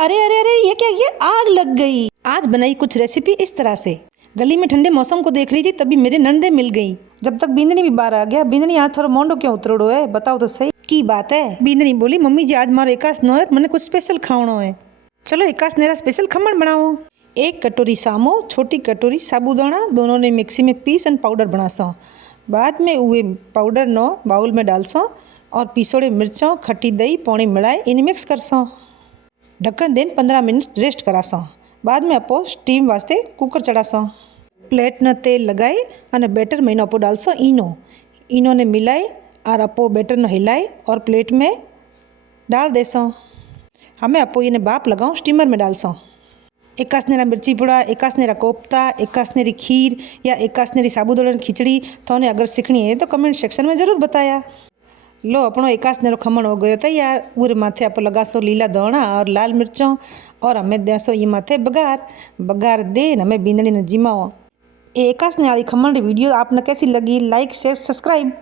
अरे अरे अरे, ये क्या, ये आग लग गई। आज बनाई कुछ रेसिपी इस तरह से। गली में ठंडे मौसम को देख रही थी, तभी मेरे नंदे मिल गई। जब तक बींदनी भी बाहर आ गया। बींदनी आज थोड़ा मोंडो क्यों उतरड़ो है, बताओ तो सही की बात है। बींदनी बोली, मम्मी जी आज मारो एकास नो है, मैंने कुछ स्पेशल खावनो है। चलो एकास नेरा स्पेशल खमण बनाओ। 1 कटोरी सामो, छोटी कटोरी साबूदाना, दोनों ने मिक्सी में पीस और पाउडर बनासो। बाद में वे पाउडर नो बाउल में डालसो और पीसोड़े मिर्चों, खट्टी दही पौणी मिलाए इन मिक्स करसो। ढक्कन देन 15 मिनट रेस्ट करासो। बाद में अपो स्टीम वास्ते कुकर चढ़ासो। प्लेट न तेल लगाई और बेटर महीनो अपो डालसो ईनो ने मिलाई और अपो बेटर न हिलाई और प्लेट में डाल देसो। हमें अपो ये बाप लगाओ स्टीमर में डालसो। एकासनेरा मिर्ची पुड़ा, एकासनेरा कोफ्ता, एकासनेरी खीर या एकासनेरी साबूदाना खिचड़ी थोने अगर सीखनी है तो कमेंट सेक्शन में ज़रूर बताया। लो अपनो एकासनेरो खमण हो गयो तैयार। उर माथे आप लगासो लीला धोना और लाल मिर्चों और हमें देसो ये माथे बघार दे हमें बींदनी ने जिमाओ। एकासने वाली खमण वीडियो आपने कैसी लगी, लाइक शेयर सब्सक्राइब।